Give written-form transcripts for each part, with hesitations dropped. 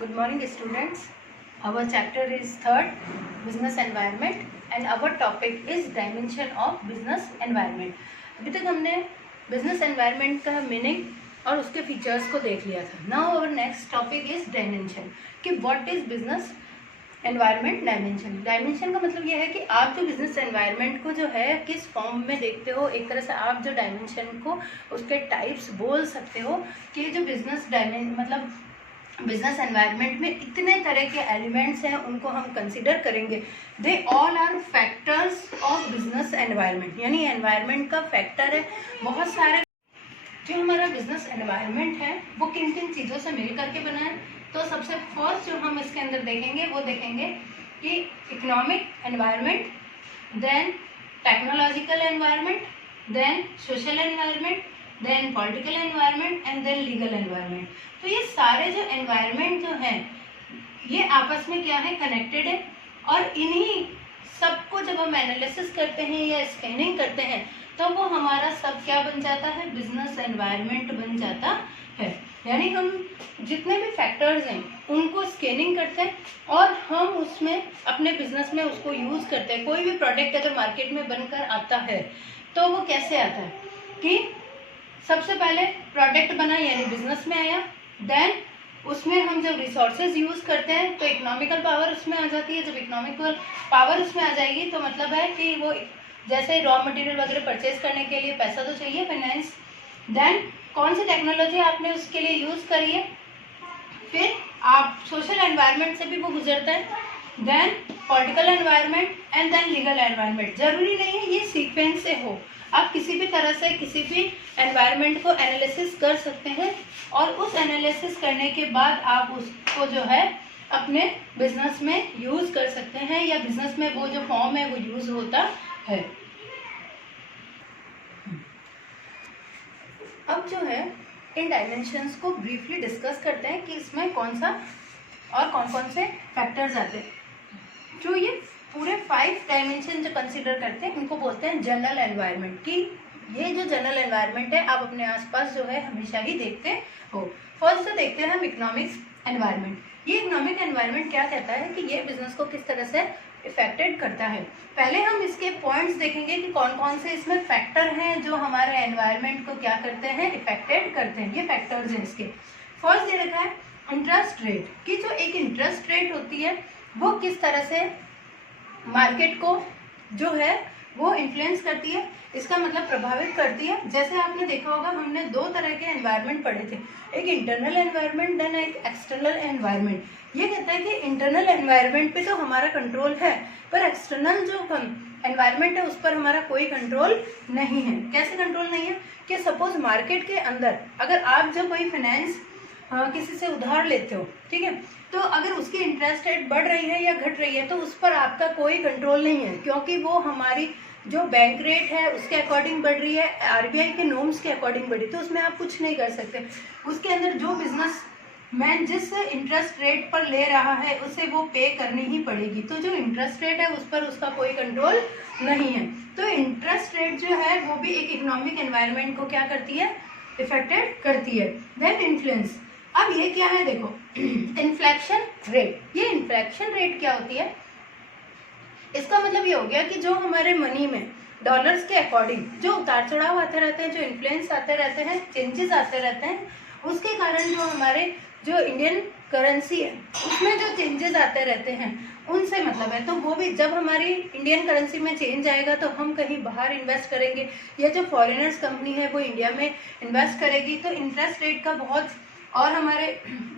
Good morning, students. Our chapter is third, business environment, and our topic is dimension of business environment. अभी तक हमने business environment का meaning और उसके features को देख लिया था. Now our next topic is dimension. कि what is business environment dimension? Dimension का मतलब यह है कि आप जो business environment को जो है किस फॉर्म में देखते हो. एक तरह से आप जो dimension को उसके टाइप्स बोल सकते हो कि जो business dimension मतलब बिजनेस एनवायरनमेंट में इतने तरह के एलिमेंट्स हैं, उनको हम कंसिडर करेंगे. They all are factors of business environment, यानी एनवायरनमेंट का फैक्टर है बहुत सारे. जो हमारा बिजनेस एनवायरनमेंट है वो किन किन चीज़ों से मिल करके बना है. तो सबसे फर्स्ट जो हम इसके अंदर देखेंगे वो देखेंगे कि economic environment, then technological environment, then social environment, then political environment and then legal environment. तो ये सारे जो एनवायरनमेंट जो हैं ये आपस में क्या है, कनेक्टेड है. और इन्हीं सबको जब हम एनालिसिस करते हैं या स्कैनिंग करते हैं तो वो हमारा सब क्या बन जाता है, बिजनेस एनवायरनमेंट बन जाता है. यानी हम जितने भी फैक्टर्स हैं उनको स्कैनिंग करते हैं और हम उसमें अपने बिजनेस में उसको यूज़ करते हैं. कोई भी प्रोडक्ट अगर मार्केट में बनकर आता है तो वो कैसे आता है कि सबसे पहले प्रोडक्ट बना यानी बिजनेस में आया, देन उसमें हम जब रिसोर्सेज यूज़ करते हैं तो इकोनॉमिकल पावर उसमें आ जाती है. जब इकोनॉमिकल पावर उसमें आ जाएगी तो मतलब है कि वो जैसे रॉ मटेरियल वगैरह परचेज करने के लिए पैसा तो चाहिए, फाइनेंस. देन कौन सी टेक्नोलॉजी आपने उसके लिए यूज़ करी है, फिर आप सोशल एनवायरनमेंट से भी वो गुजरता है, then political environment and then legal environment. ज़रूरी नहीं है ये सीक्वेंस से हो, आप किसी भी तरह से किसी भी एनवायरनमेंट को एनालिसिस कर सकते हैं और उस एनालिसिस करने के बाद आप उसको जो है अपने बिजनेस में यूज़ कर सकते हैं या बिजनेस में वो जो फॉर्म है वो यूज़ होता है. अब जो है इन डायमेंशंस को ब्रीफली डिस्कस करते हैं कि इसमें कौन सा और कौन कौन से फैक्टर्स आते हैं. जो ये पूरे 5 डायमेंशन जो कंसिडर करते हैं इनको बोलते हैं जनरल एनवायरनमेंट. कि ये जो जनरल एनवायरनमेंट है आप अपने आसपास जो है हमेशा ही देखते हो. फर्स्ट तो देखते हैं हम इकोनॉमिक एनवायरनमेंट. ये इकोनॉमिक एनवायरनमेंट क्या कहता है कि ये बिजनेस को किस तरह से इफेक्टेड करता है. पहले हम इसके पॉइंट्स देखेंगे कि कौन कौन से इसमें फैक्टर हैं जो हमारे एनवायरनमेंट को क्या करते हैं, इफेक्टेड करते हैं. ये फैक्टर्स हैं इसके. फर्स्ट ये रखा है इंटरेस्ट रेट. कि जो एक इंटरेस्ट रेट होती है वो किस तरह से मार्केट को जो है वो इन्फ्लुएंस करती है, इसका मतलब प्रभावित करती है. जैसे आपने देखा होगा हमने 2 तरह के एनवायरनमेंट पढ़े थे, एक इंटरनल एनवायरनमेंट देन एक एक्सटर्नल एनवायरनमेंट. ये कहता है कि इंटरनल एनवायरनमेंट पे तो हमारा कंट्रोल है पर एक्सटर्नल जो एनवायरनमेंट है उस पर हमारा कोई कंट्रोल नहीं है. कैसे कंट्रोल नहीं है कि सपोज मार्केट के अंदर अगर आप जो कोई फाइनेंस किसी से उधार लेते हो, ठीक है, तो अगर उसकी इंटरेस्ट रेट बढ़ रही है या घट रही है तो उस पर आपका कोई कंट्रोल नहीं है क्योंकि वो हमारी जो बैंक रेट है उसके अकॉर्डिंग बढ़ रही है, आरबीआई के नॉर्म्स के अकॉर्डिंग बढ़ी, तो उसमें आप कुछ नहीं कर सकते. उसके अंदर जो बिजनेस मैन जिस इंटरेस्ट रेट पर ले रहा है उसे वो पे करनी ही पड़ेगी. तो जो इंटरेस्ट रेट है उस पर उसका कोई कंट्रोल नहीं है. तो इंटरेस्ट रेट जो है वो भी एक इकोनॉमिक एनवायरनमेंट को क्या करती है, इफेक्टेड करती है. Then influence. अब ये क्या है देखो, इन्फ्लेक्शन रेट. ये इन्फ्लेक्शन रेट क्या होती है, इसका मतलब ये हो गया कि जो हमारे मनी में डॉलर्स के अकॉर्डिंग जो उतार चढ़ाव आते रहते हैं, जो इन्फ्लुएंस आते रहते हैं, चेंजेस आते रहते हैं, उसके कारण जो हमारे जो इंडियन करेंसी है उसमें जो चेंजेस आते रहते हैं उनसे मतलब है. तो वो भी जब हमारी इंडियन करेंसी में चेंज आएगा तो हम कहीं बाहर इन्वेस्ट करेंगे या जो फॉरेनर्स कंपनी है वो इंडिया में इन्वेस्ट करेगी तो इंटरेस्ट रेट का बहुत और हमारे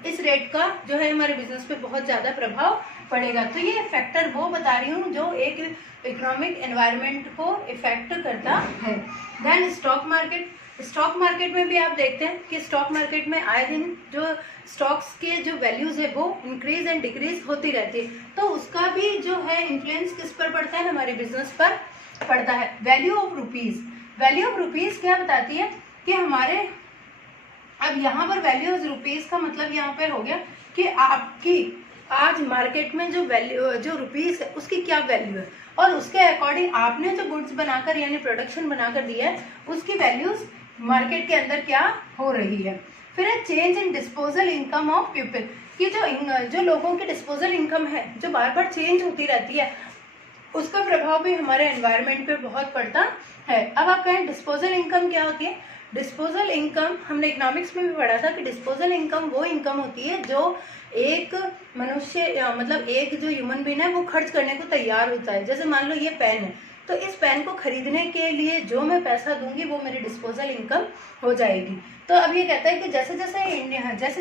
इस रेट का जो है हमारे बिजनेस पे बहुत ज़्यादा प्रभाव पड़ेगा. तो ये फैक्टर वो बता रही हूँ जो एक इकोनॉमिक एनवायरनमेंट को इफेक्ट करता है. Then stock market. Stock market में भी आप देखते हैं कि स्टॉक मार्केट में आए दिन जो स्टॉक्स के जो वैल्यूज है वो इंक्रीज एंड डिक्रीज होती रहती है. तो उसका भी जो है इन्फ्लुएंस किस पर पड़ता है, हमारे बिजनेस पर पड़ता है. Value of rupees. Value of rupees क्या बताती है कि हमारे अब यहाँ पर वैल्यू ऑफ रुपीज़ का मतलब यहाँ पर हो गया कि आपकी आज मार्केट में जो वैल्यू जो रुपीज़ है उसकी क्या वैल्यू है और उसके अकॉर्डिंग आपने जो गुड्स बनाकर यानी प्रोडक्शन बनाकर दिया है उसकी वैल्यूज मार्केट के अंदर क्या हो रही है. फिर है change in disposal income of people, कि जो लोगों की डिस्पोजल इनकम है जो बार बार चेंज होती रहती है, उसका प्रभाव भी हमारे एनवायरनमेंट पे बहुत पड़ता है। अब आप कहें डिस्पोजल इनकम क्या होती है? डिस्पोजल इनकम हमने इकोनॉमिक्स में भी पढ़ा था कि डिस्पोजल इनकम वो इनकम होती है जो एक मनुष्य मतलब एक जो ह्यूमन बीइंग है वो खर्च करने को तैयार होता है। जैसे मान लो ये पेन है, तो इस पेन को खरीदने के लिए जो मैं पैसा दूंगी वो मेरी डिस्पोजल इनकम हो जाएगी। तो अब ये कहता है कि जैसे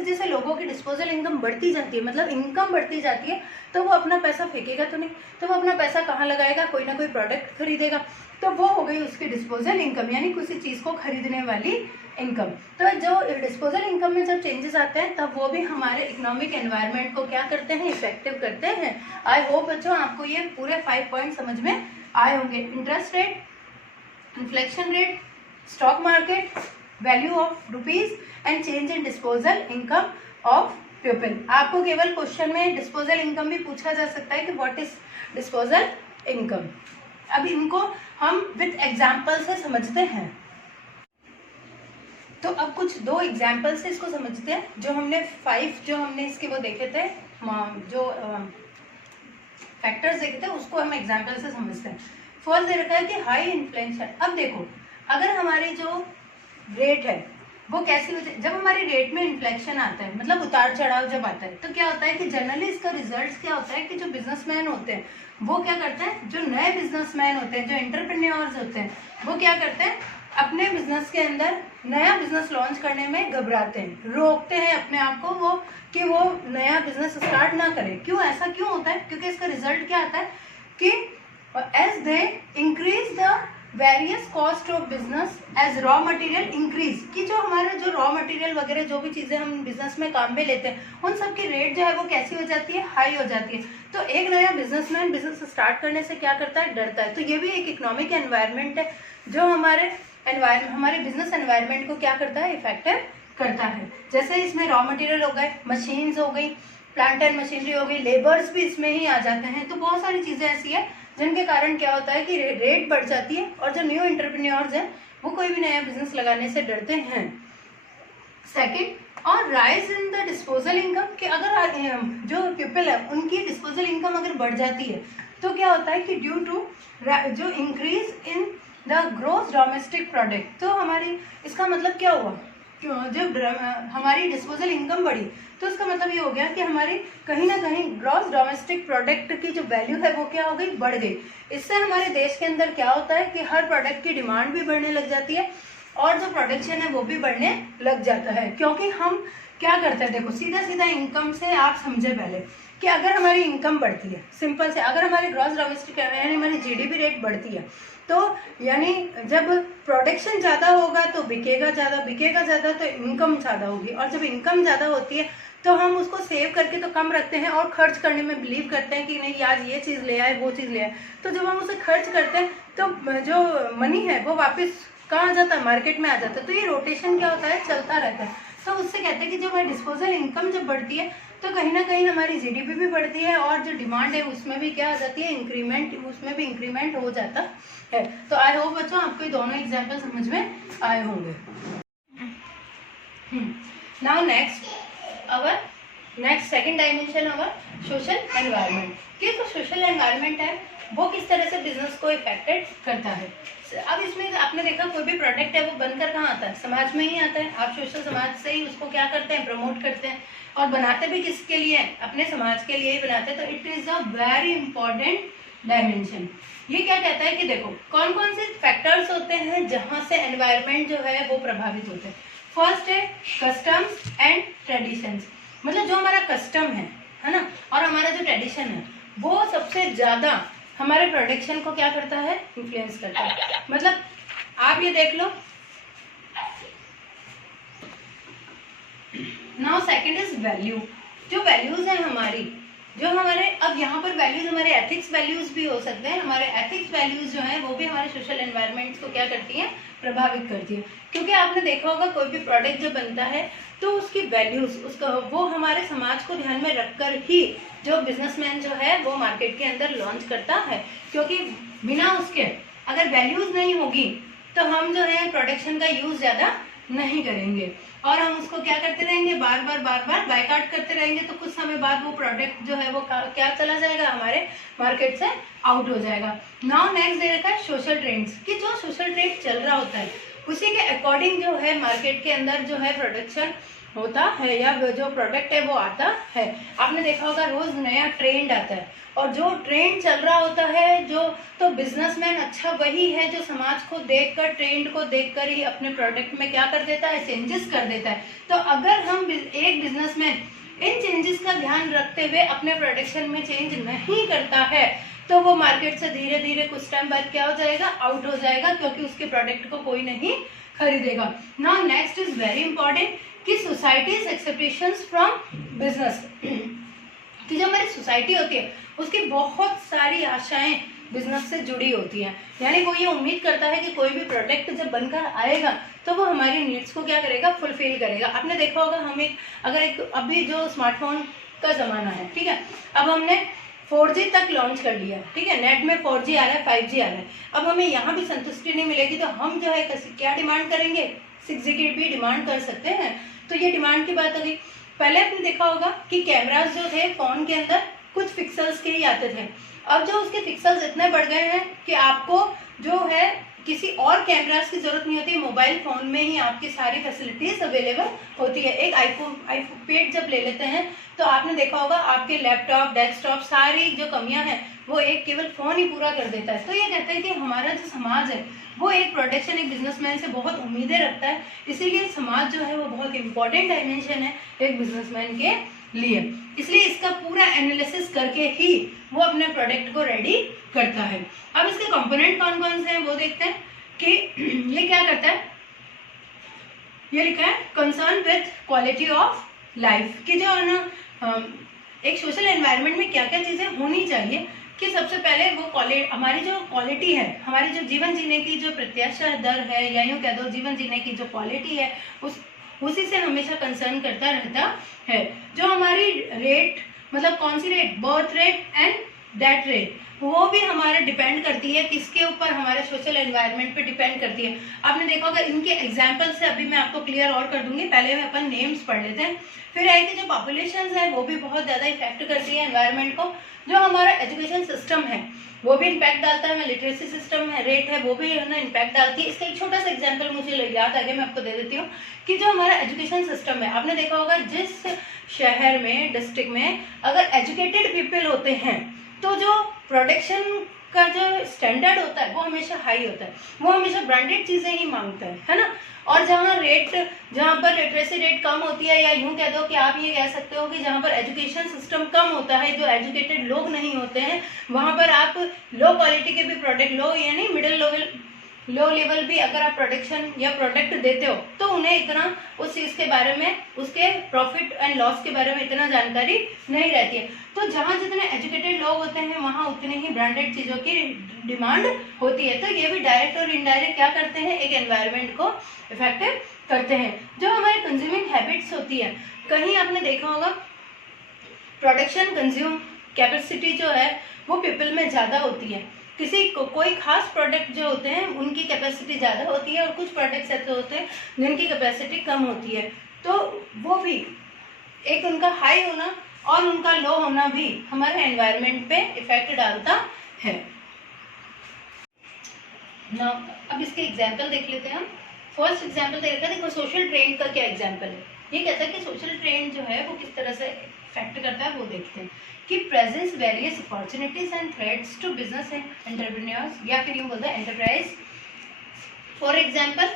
जैसे लोगों की डिस्पोजल इनकम बढ़ती जाती है, मतलब इनकम बढ़ती जाती है, तो वो अपना पैसा फेंकेगा तो नहीं, तो वो अपना पैसा कहाँ लगाएगा? कोई ना कोई प्रोडक्ट खरीदेगा, तो वो हो गई उसकी डिस्पोजल इनकम, यानी किसी चीज़ को खरीदने वाली इनकम। तो जो डिस्पोजल इनकम में जब चेंजेस आते हैं तब वो भी हमारे इकोनॉमिक एनवायरनमेंट को क्या करते हैं? इफेक्टिव करते हैं। आई होप बच्चों आपको ये पूरे 5 पॉइंट समझ में आए होंगे। Interest rate, inflation rate, stock market, value of rupees and change in disposal income of people. आपको केवल क्वेश्चन में डिस्पोजल इनकम भी पूछा जा सकता है कि व्हाट इज डिस्पोजल इनकम। अब इनको हम विद एग्जाम्पल से समझते हैं। तो अब कुछ 2 एग्जाम्पल से इसको समझते हैं। जो हमने 5 जो हमने इसके वो देखे थे, जो फैक्टर्स देखे थे, उसको हम एग्जाम्पल से समझते हैं। फर्स्ट दे रखा है कि हाई इन्फ्लेशन। अब देखो, अगर हमारी जो रेट है वो कैसी होती है? जब हमारी रेट में इन्फ्लेशन आता है, मतलब उतार चढ़ाव जब आता है, तो क्या होता है कि जनरली इसका रिजल्ट क्या होता है कि जो बिजनेसमैन होते हैं वो क्या करते हैं, जो नए बिजनेसमैन होते हैं, जो एंटरप्रेन्योर्स होते हैं, वो क्या करते हैं, अपने बिजनेस के अंदर नया बिजनेस लॉन्च करने में घबराते हैं, रोकते हैं अपने आप को वो कि वो नया बिजनेस स्टार्ट ना करें। क्यों? ऐसा क्यों होता है? क्योंकि इसका रिजल्ट क्या आता है कि as they increase the various cost of business as raw material increase, कि जो हमारे जो रॉ मटेरियल वगैरह जो भी चीजें हम बिजनेस में काम में लेते हैं उन सब की रेट जो है वो कैसी हो जाती है? हाई हो जाती है। तो एक नया बिजनेसमैन बिजनेस स्टार्ट करने से क्या करता है? डरता है। तो ये भी एक इकोनॉमिक एनवायरनमेंट है जो हमारे बिजनेस एनवायरनमेंट को क्या करता है? इफेक्टिव करता है। जैसे इसमें रॉ मटेरियल हो गए, मशीन्स हो गई, प्लांट एंड मशीनरी हो गई, लेबर्स भी इसमें ही आ जाते हैं। तो बहुत सारी चीजें ऐसी है जिनके कारण क्या होता है कि रेट बढ़ जाती है और जो न्यू एंटरप्रेन्योर्स हैं वो कोई भी नया बिजनेस लगाने से डरते हैं। सेकंड, और rise in the disposal income, कि अगर जो पीपल है उनकी डिस्पोजल इनकम अगर बढ़ जाती है तो क्या होता है कि ड्यू टू जो increase in the gross domestic product. तो हमारी इसका मतलब क्या हुआ? जब हमारी डिस्पोजल इनकम बढ़ी तो इसका मतलब ये हो गया कि हमारी कहीं ना कहीं ग्रॉस डोमेस्टिक प्रोडक्ट की जो वैल्यू है वो क्या हो गई? बढ़ गई। इससे हमारे देश के अंदर क्या होता है कि हर प्रोडक्ट की डिमांड भी बढ़ने लग जाती है और जो प्रोडक्शन है वो भी बढ़ने लग जाता है। क्योंकि हम क्या करते हैं, देखो सीधा सीधा इनकम से आप समझे पहले कि अगर हमारी इनकम बढ़ती है, सिंपल से अगर हमारी ग्रॉस डोमेस्टिक यानी हमारी जीडीपी रेट बढ़ती है, तो यानी जब प्रोडक्शन ज़्यादा होगा तो बिकेगा ज़्यादा तो इनकम ज़्यादा होगी, और जब इनकम ज़्यादा होती है तो हम उसको सेव करके तो कम रखते हैं और खर्च करने में बिलीव करते हैं कि नहीं आज ये चीज़ ले आए वो चीज़ ले आए। तो जब हम उसे खर्च करते हैं तो जो मनी है वो वापस कहाँ आ जाता है? मार्केट में आ जाता है। तो ये रोटेशन क्या होता है? चलता रहता है। तो उससे कहते हैं कि जो हमारी डिस्पोजल इनकम जब बढ़ती है तो कहीं ना कहीं हमारी जीडीपी भी बढ़ती है और जो डिमांड है उसमें भी क्या आ जाती है? इंक्रीमेंट, उसमें भी इंक्रीमेंट हो जाता है। तो आई होप बच्चों आपको दोनों एग्जाम्पल समझ में आए होंगे। नाउ नेक्स्ट सेकंड डायमेंशन अवर सोशल एनवायरनमेंट, कि जो सोशल एनवायरनमेंट है वो किस तरह से बिजनेस को इफेक्टेड करता है। अब इसमें आपने देखा कोई भी प्रोडक्ट है वो बनकर कहाँ आता है? समाज में ही आता है। आप सोशल समाज से ही उसको क्या करते हैं? प्रमोट करते हैं। और बनाते भी किसके लिए? अपने समाज के लिए ही बनाते हैं। तो it is a very important dimension. ये क्या कहता है कि देखो कौन कौन से फैक्टर्स होते हैं जहाँ से एनवायरनमेंट जो है वो प्रभावित होते हैं। फर्स्ट है कस्टम्स एंड ट्रेडिशंस, मतलब जो हमारा कस्टम है ना, और हमारा जो ट्रेडिशन है वो सबसे ज़्यादा हमारे प्रोडक्शन को क्या करता है? इन्फ्लुएंस करता है। मतलब आप ये देख लो। नाउ सेकंड इज वैल्यू, जो वैल्यूज हैं हमारी, जो हमारे अब यहाँ पर वैल्यूज हमारे एथिक्स वैल्यूज भी हो सकते हैं। हमारे एथिक्स वैल्यूज जो हैं वो भी हमारे सोशल एनवायरनमेंट को क्या करती हैं? प्रभावित करती है। क्योंकि आपने देखा होगा कोई भी प्रोडक्ट जब बनता है तो उसकी वैल्यूज वो हमारे समाज को ध्यान में रखकर ही जो बिजनेसमैन जो है वो मार्केट के अंदर लॉन्च करता है। क्योंकि बिना उसके अगर वैल्यूज नहीं होगी तो हम जो है प्रोडक्शन का यूज ज़्यादा नहीं करेंगे और हम उसको क्या करते रहेंगे, बार बार बायकॉट करते रहेंगे, तो कुछ समय बाद वो प्रोडक्ट जो है वो क्या चला जाएगा, हमारे मार्केट से आउट हो जाएगा। नाउ नेक्स्ट दे रखा है सोशल ट्रेंड्स, कि जो सोशल ट्रेंड चल रहा होता है उसी के अकॉर्डिंग जो है मार्केट के अंदर जो है प्रोडक्शन होता है या जो प्रोडक्ट है वो आता है। आपने देखा होगा रोज नया ट्रेंड आता है और जो ट्रेंड चल रहा होता है जो, तो बिजनेसमैन अच्छा वही है जो समाज को देखकर, ट्रेंड को देखकर ही अपने प्रोडक्ट में क्या कर देता है, चेंजेस कर देता है। तो अगर हम एक बिजनेसमैन इन चेंजेस का ध्यान रखते हुए अपने प्रोडक्शन में चेंज नहीं करता है तो वो मार्केट से धीरे धीरे कुछ टाइम बाद क्या हो जाएगा, आउट हो जाएगा, क्योंकि उसके प्रोडक्ट को कोई नहीं खरीदेगा। Now next is very important कि सोसाइटीज एक्सपेक्टेशंस फ्रॉम बिजनेस, कि जो हमारी सोसाइटी होती है उसकी बहुत सारी आशाएं बिजनेस से जुड़ी होती हैं। यानी वो ये उम्मीद करता है कि कोई भी प्रोडक्ट जब बनकर आएगा तो वो हमारी नीड्स को क्या करेगा, फुलफिल करेगा। आपने देखा होगा हम अभी जो स्मार्टफोन का ज़माना है, ठीक है, अब हमने 4G तक लॉन्च कर लिया, ठीक है, नेट में 4G आ रहा है, 5G आ रहा है। अब हमें यहाँ भी संतुष्टि नहीं मिलेगी तो हम जो है क्या डिमांड करेंगे, 6G की भी डिमांड कर सकते हैं। तो ये डिमांड की बात होगी। पहले आपने देखा होगा कि कैमरास जो थे फोन के अंदर कुछ पिक्सल्स के ही आते थे, अब जो उसके पिक्सल्स इतने बढ़ गए हैं कि आपको जो है किसी और कैमरास की जरूरत नहीं होती, मोबाइल फोन में ही आपकी सारी फैसिलिटीज अवेलेबल होती है। एक आईपैड जब ले लेते हैं तो आपने देखा होगा आपके लैपटॉप, डेस्कटॉप, सारी जो कमियां हैं वो एक केवल फोन ही पूरा कर देता है। तो ये कहते हैं कि हमारा जो समाज है वो एक प्रोडक्शन, एक बिजनेसमैन से बहुत उम्मीदें रखता है, इसीलिए समाज जो है वो बहुत इंपॉर्टेंट डायमेंशन है एक बिजनेसमैन के लिए। इसलिए इसका पूरा एनालिसिस करके ही वो अपने प्रोडक्ट को रेडी करता है। अब इसके कंपोनेंट कौन कौन से हैं वो देखते हैं कि ये क्या करता है। ये लिखा है concern with quality of life, कि जो है ना एक सोशल एनवायरनमेंट में क्या क्या चीजें होनी चाहिए, कि सबसे पहले वो हमारी जो क्वालिटी है, हमारी जो जीवन जीने की जो प्रत्याशा दर है या यूँ कह दो जीवन जीने की जो क्वालिटी है उसी से हमेशा कंसर्न करता रहता है। जो हमारी रेट, मतलब कौन सी rate, birth rate and death rate, वो भी हमारा डिपेंड करती है किसके ऊपर, हमारे सोशल एनवायरनमेंट पे डिपेंड करती है। आपने देखा होगा, इनके एग्जांपल से अभी मैं आपको क्लियर और कर दूंगी, पहले में अपन नेम्स पढ़ लेते हैं। फिर है कि जो पॉपुलेशन है वो भी बहुत ज्यादा इफेक्ट करती है एनवायरनमेंट को। जो हमारा एजुकेशन सिस्टम है वो भी इम्पैक्ट डालता है, लिटरेसी सिस्टम है, रेट है, वो भी है ना इम्पैक्ट डालती है। इसका एक छोटा सा एग्जांपल मुझे याद आ गया, मैं आपको दे देती हूँ कि जो हमारा एजुकेशन सिस्टम है, आपने देखा होगा जिस शहर में, डिस्ट्रिक्ट में अगर एजुकेटेड पीपल होते हैं तो जो प्रोडक्शन का जो स्टैंडर्ड होता है वो हमेशा हाई होता है, वो हमेशा ब्रांडेड चीजें ही मांगता है ना। और जहाँ पर लिटरेसी रेट कम होती है, या यूँ कह दो कि आप ये कह सकते हो कि जहाँ पर एजुकेशन सिस्टम कम होता है, जो एजुकेटेड लोग नहीं होते हैं, वहाँ पर आप लो क्वालिटी के भी प्रोडक्ट, लो यानी लो लेवल भी अगर आप प्रोडक्शन या प्रोडक्ट देते हो तो उन्हें इतना उस चीज़ के बारे में, उसके प्रॉफिट एंड लॉस के बारे में इतना जानकारी नहीं रहती है। तो जहाँ जितने एजुकेटेड लोग होते हैं वहाँ उतनी ही ब्रांडेड चीज़ों की डिमांड होती है। तो ये भी डायरेक्ट और इनडायरेक्ट क्या करते हैं, एक एनवायरनमेंट को इफेक्टिव करते हैं। जो हमारी कंज्यूमिंग हैबिट्स होती है, कहीं आपने देखा होगा प्रोडक्शन कंज्यूम कैपेसिटी जो है वो पीपल में ज़्यादा होती है। कोई खास प्रोडक्ट जो होते हैं उनकी कैपेसिटी ज़्यादा होती है और कुछ प्रोडक्ट्स ऐसे होते हैं जिनकी कैपेसिटी कम होती है। तो वो भी एक उनका हाई होना और उनका लो होना भी हमारे एनवायरनमेंट पे इफेक्ट डालता है ना। अब इसके एग्जाम्पल देख लेते हैं हम। फर्स्ट एग्जाम्पल देखो सोशल ट्रेंड का क्या एग्जाम्पल है। ये कहता है कि सोशल ट्रेंड जो है वो किस तरह से इफेक्ट करता है वो देखते हैं कि presence various opportunities and threats to business entrepreneurs, या फिर यूँ बोलते हैं enterprise. For example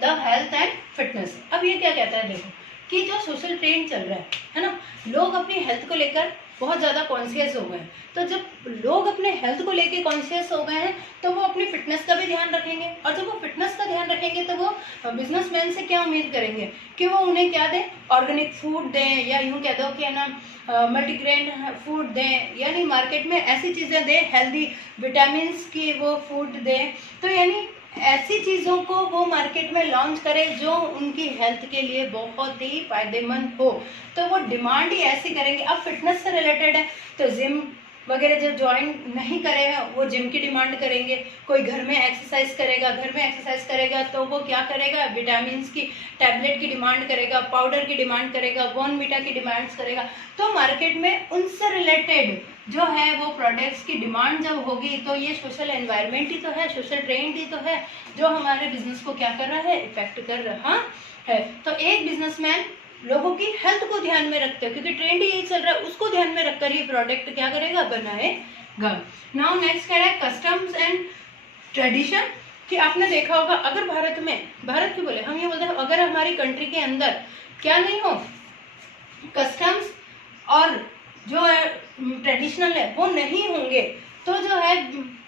the health and fitness. अब ये क्या कहता है, देखो कि जो सोशल ट्रेंड चल रहा है ना, लोग अपनी हेल्थ को लेकर बहुत ज़्यादा कॉन्शियस हो गए हैं। तो जब लोग अपने हेल्थ को लेकर कॉन्शियस हो गए हैं तो वो अपनी फिटनेस का भी ध्यान रखेंगे, और जब वो फिटनेस का ध्यान रखेंगे तो वो बिजनेसमैन से क्या उम्मीद करेंगे कि वो उन्हें क्या दें, ऑर्गेनिक फूड दें, या यूँ कह दो कि है ना मल्टीग्रेन फूड दें, यानी मार्केट में ऐसी चीज़ें दें, हेल्दी विटामिन्स की वो फूड दें। तो यानी ऐसी चीज़ों को वो मार्केट में लॉन्च करें जो उनकी हेल्थ के लिए बहुत ही फायदेमंद हो। तो वो डिमांड ही ऐसी करेंगे। अब फिटनेस से रिलेटेड है तो जिम वगैरह जो ज्वाइन नहीं करे हैं वो जिम की डिमांड करेंगे। कोई घर में एक्सरसाइज करेगा तो वो क्या करेगा, विटामिन की टैबलेट की डिमांड करेगा, पाउडर की डिमांड करेगा, बॉर्नविटा की डिमांड्स करेगा। तो मार्केट में उनसे रिलेटेड जो है वो प्रोडक्ट्स की डिमांड जब होगी तो ये सोशल एनवायरनमेंट ही तो है, सोशल ट्रेंड ही तो है जो हमारे बिजनेस को क्या कर रहा है, इफेक्ट कर रहा है। तो एक बिजनेसमैन लोगों की हेल्थ को ध्यान में रखते हैं, क्योंकि ट्रेंड यही चल रहा है, उसको ध्यान में रखकर ये प्रोडक्ट क्या करेगा, बनाएगा। नाउ नेक्स्ट कह रहा है कस्टम्स एंड ट्रेडिशन, कि आपने देखा होगा अगर भारत की बोले, हम ये बोलते हैं अगर हमारी कंट्री के अंदर क्या नहीं हो, कस्टम्स और जो है ट्रेडिशनल है वो नहीं होंगे तो जो है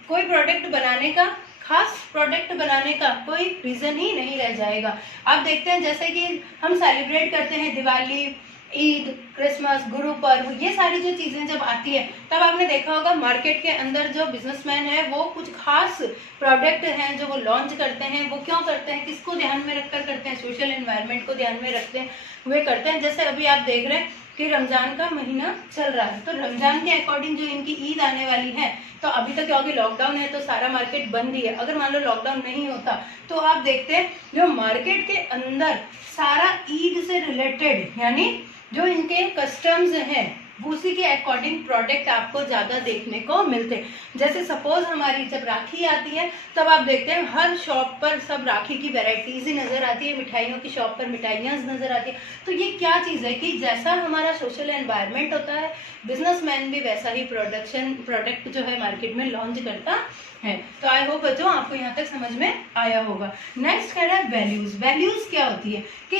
कोई प्रोडक्ट बनाने का, खास प्रोडक्ट बनाने का कोई रीजन ही नहीं रह जाएगा। आप देखते हैं जैसे कि हम सेलिब्रेट करते हैं दिवाली, ईद, क्रिसमस, गुरु पर्व, ये सारी जो चीजें जब आती है तब आपने देखा होगा मार्केट के अंदर जो बिजनेसमैन है वो कुछ खास प्रोडक्ट हैं जो वो लॉन्च करते हैं। वो क्यों करते हैं, किसको ध्यान में रखकर करते हैं, सोशल एनवायरनमेंट को ध्यान में रखते हैं हुए करते हैं। जैसे अभी आप देख रहे हैं कि रमजान का महीना चल रहा है, तो रमजान के अकॉर्डिंग जो इनकी ईद आने वाली है, तो अभी तक क्योंकि लॉकडाउन है तो सारा मार्केट बंद ही है। अगर मान लो लॉकडाउन नहीं होता तो आप देखते हैं जो मार्केट के अंदर सारा ईद से रिलेटेड यानी जो इनके कस्टम्स हैं उसी के अकॉर्डिंग प्रोडक्ट आपको ज्यादा देखने को मिलते हैं। जैसे सपोज हमारी जब राखी आती है तब आप देखते हैं हर शॉप पर सब राखी की वेराइटीज ही नजर आती है, मिठाइयों की शॉप पर मिठाइयाँ नजर आती है। तो ये क्या चीज है कि जैसा हमारा सोशल एनवायरनमेंट होता है, बिजनेसमैन भी वैसा ही प्रोडक्ट जो है मार्केट में लॉन्च करता है। तो आई होप बच्चों आपको यहाँ तक समझ में आया होगा। नेक्स्ट कह रहा है वैल्यूज। वैल्यूज क्या होती है कि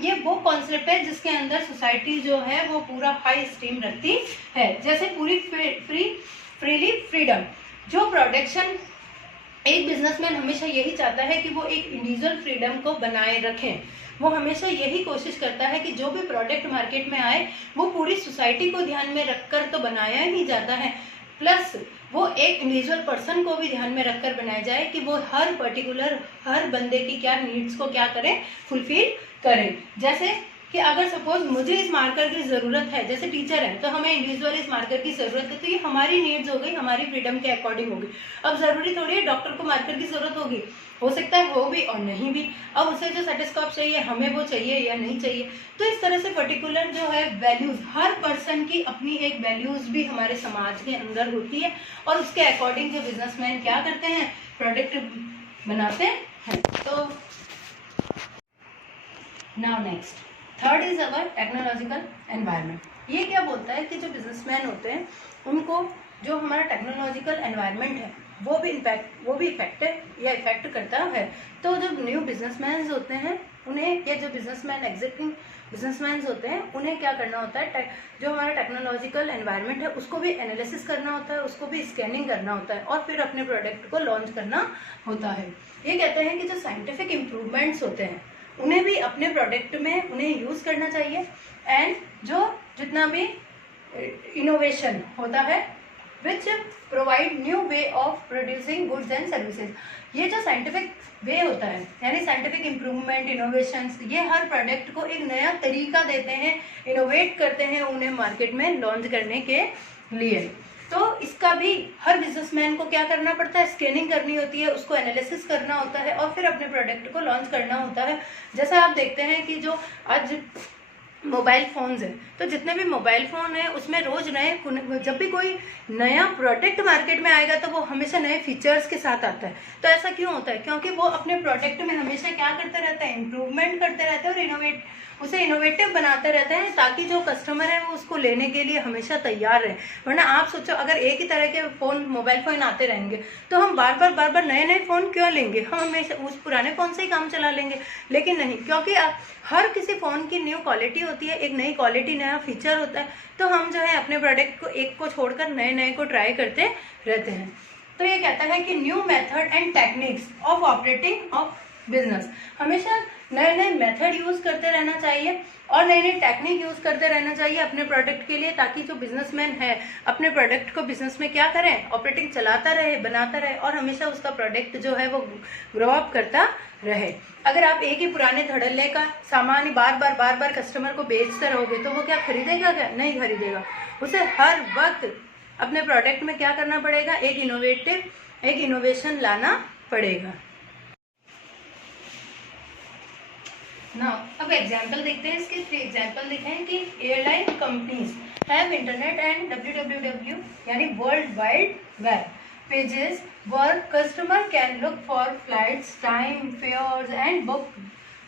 ये वो कॉन्सेप्ट है जिसके अंदर सोसाइटी जो है वो पूरा हाई स्टीम रखती है। जैसे पूरी फ्रीडम, जो प्रोडक्शन एक बिजनेसमैन हमेशा यही चाहता है कि वो एक इंडिविजुअल फ्रीडम को बनाए रखें। वो हमेशा यही कोशिश करता है कि जो भी प्रोडक्ट मार्केट में आए वो पूरी सोसाइटी को ध्यान में रखकर तो बनाया ही जाता है, प्लस वो एक इंडिविजुअल पर्सन को भी ध्यान में रखकर बनाया जाए कि वो हर बंदे की क्या नीड्स को क्या करें, फुलफिल करें। जैसे कि अगर सपोज मुझे इस मार्कर की ज़रूरत है, जैसे टीचर है तो हमें इंडिविजुअल इस मार्कर की ज़रूरत है, तो ये हमारी नीड्स हो गई, हमारी फ्रीडम के अकॉर्डिंग होगी। अब ज़रूरी थोड़ी है डॉक्टर को मार्कर की ज़रूरत होगी, हो सकता है हो भी और नहीं भी। अब उसे जो स्टेथोस्कोप चाहिए हमें वो चाहिए या नहीं चाहिए। तो इस तरह से पर्टिकुलर जो है वैल्यूज, हर पर्सन की अपनी एक वैल्यूज भी हमारे समाज के अंदर होती है और उसके अकॉर्डिंग जो बिजनेसमैन क्या करते हैं, प्रोडक्ट बनाते हैं। तो now next third is our technological environment. ये क्या बोलता है कि जो बिजनेसमैन होते हैं उनको जो हमारा टेक्नोलॉजिकल एनवायरनमेंट है वो भी इफेक्ट करता है। तो जो न्यू बिजनेसमैन होते हैं उन्हें, या जो एग्जिस्टिंग बिजनेसमैन होते हैं उन्हें क्या करना होता है, जो हमारा टेक्नोलॉजिकल एनवायरनमेंट है उसको भी एनालिसिस करना होता है, उसको भी स्कैनिंग करना होता है और फिर अपने प्रोडक्ट को लॉन्च करना होता है। ये कहते हैं कि जो साइंटिफिक इम्प्रूवमेंट्स होते हैं उन्हें भी अपने प्रोडक्ट में उन्हें यूज़ करना चाहिए, एंड जो जितना भी इनोवेशन होता है which provide new way of producing goods and services. ये जो साइंटिफिक वे होता है यानी साइंटिफिक इम्प्रूवमेंट, इनोवेशंस, ये हर प्रोडक्ट को एक नया तरीका देते हैं, इनोवेट करते हैं उन्हें मार्केट में लॉन्च करने के लिए। तो इसका भी हर बिजनेसमैन को क्या करना पड़ता है, स्कैनिंग करनी होती है, उसको एनालिसिस करना होता है और फिर अपने प्रोडक्ट को लॉन्च करना होता है। जैसा आप देखते हैं कि जो आज मोबाइल फ़ोन्स है, तो जितने भी मोबाइल फ़ोन है उसमें रोज़ नए, जब भी कोई नया प्रोडक्ट मार्केट में आएगा तो वो हमेशा नए फीचर्स के साथ आता है। तो ऐसा क्यों होता है, क्योंकि वो अपने प्रोडक्ट में हमेशा क्या करते रहते हैं, इम्प्रूवमेंट करते रहते हैं और उसे इनोवेटिव बनाते रहते हैं ताकि जो कस्टमर है वो उसको लेने के लिए हमेशा तैयार रहे। वरना आप सोचो अगर एक ही तरह के मोबाइल फ़ोन आते रहेंगे तो हम बार बार नए फ़ोन क्यों लेंगे, हम हमेशा उस पुराने फ़ोन से ही काम चला लेंगे। लेकिन नहीं, क्योंकि हर किसी फ़ोन की न्यू क्वालिटी होती है, एक नई क्वालिटी, नया फीचर होता है, तो हम जो है अपने प्रोडक्ट को एक को छोड़कर नए को ट्राई करते रहते हैं। तो ये कहता है कि new method and techniques of operating of business, हमेशा नए मेथड यूज़ करते रहना चाहिए और नई टेक्निक यूज़ करते रहना चाहिए अपने प्रोडक्ट के लिए, ताकि जो बिजनेसमैन है अपने प्रोडक्ट को बिजनेस में क्या करें, ऑपरेटिंग चलाता रहे, बनाता रहे और हमेशा उसका प्रोडक्ट जो है वो ग्रो अप करता रहे। अगर आप एक ही पुराने धड़ल्ले का सामान बार बार कस्टमर को बेचते रहोगे तो वो क्या खरीदेगा, क्या नहीं खरीदेगा। उसे हर वक्त अपने प्रोडक्ट में क्या करना पड़ेगा, एक इनोवेशन लाना पड़ेगा ना। अब एग्जाम्पल देखते हैं, इसके 3 एग्जाम्पल देखे हैं कि airline companies have internet and www यानी world wide web pages where customer can look for flights, time, fares and book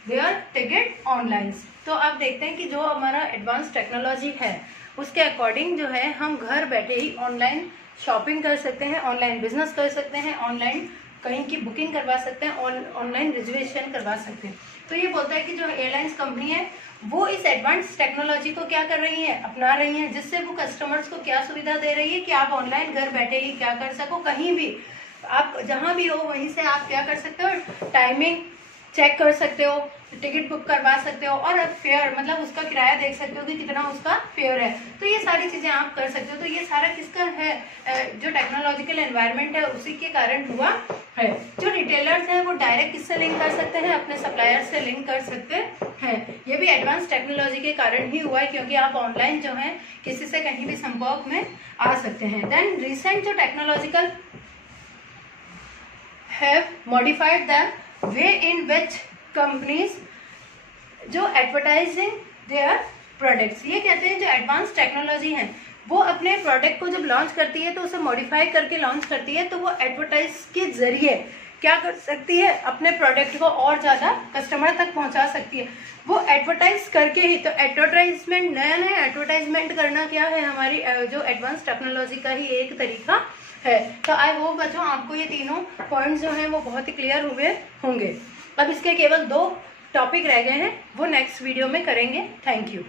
their ticket online। तो अब देखते हैं कि जो हमारा एडवांस टेक्नोलॉजी है उसके अकॉर्डिंग जो है हम घर बैठे ही ऑनलाइन शॉपिंग कर सकते हैं, ऑनलाइन बिजनेस कर सकते हैं, ऑनलाइन कहीं की बुकिंग करवा सकते हैं, ऑनलाइन रिजर्वेशन करवा सकते हैं। तो ये बोलता है कि जो एयरलाइंस कंपनी है वो इस एडवांस टेक्नोलॉजी को क्या कर रही है, अपना रही है, जिससे वो कस्टमर्स को क्या सुविधा दे रही है कि आप ऑनलाइन घर बैठे ही क्या कर सको, कहीं भी आप जहाँ भी हो वहीं से आप क्या कर सकते हो, टाइमिंग चेक कर सकते हो, टिकट बुक करवा सकते हो और फेयर मतलब उसका किराया देख सकते हो कि कितना उसका फेयर है। तो ये सारी चीज़ें आप कर सकते हो। तो ये सारा किसका है, जो टेक्नोलॉजिकल एनवायरनमेंट है उसी के कारण हुआ है। जो रिटेलर्स हैं वो डायरेक्ट किससे लिंक कर सकते हैं, अपने सप्लायर से लिंक कर सकते हैं। ये भी एडवांस टेक्नोलॉजी के कारण ही हुआ है, क्योंकि आप ऑनलाइन जो है किसी से कहीं भी संपर्क में आ सकते हैं। देन रिसेंट जो technological have modified the way in which companies जो एडवर्टाइजिंग देयर प्रोडक्ट्स, ये कहते हैं जो एडवांस टेक्नोलॉजी है वो अपने प्रोडक्ट को जब लॉन्च करती है तो उसे मॉडिफाई करके लॉन्च करती है, तो वो एडवर्टाइज के जरिए क्या कर सकती है, अपने प्रोडक्ट को और ज़्यादा कस्टमर तक पहुंचा सकती है, वो एडवर्टाइज करके ही। तो एडवर्टाइजमेंट नया नया एडवर्टाइजमेंट करना क्या है, हमारी जो एडवांस टेक्नोलॉजी का ही एक तरीका है। तो आई होप बच्चों आपको ये तीनों पॉइंट्स जो हैं वो बहुत ही क्लियर हुए होंगे। अब इसके केवल 2 टॉपिक रह गए हैं, वो नेक्स्ट वीडियो में करेंगे। Thank you.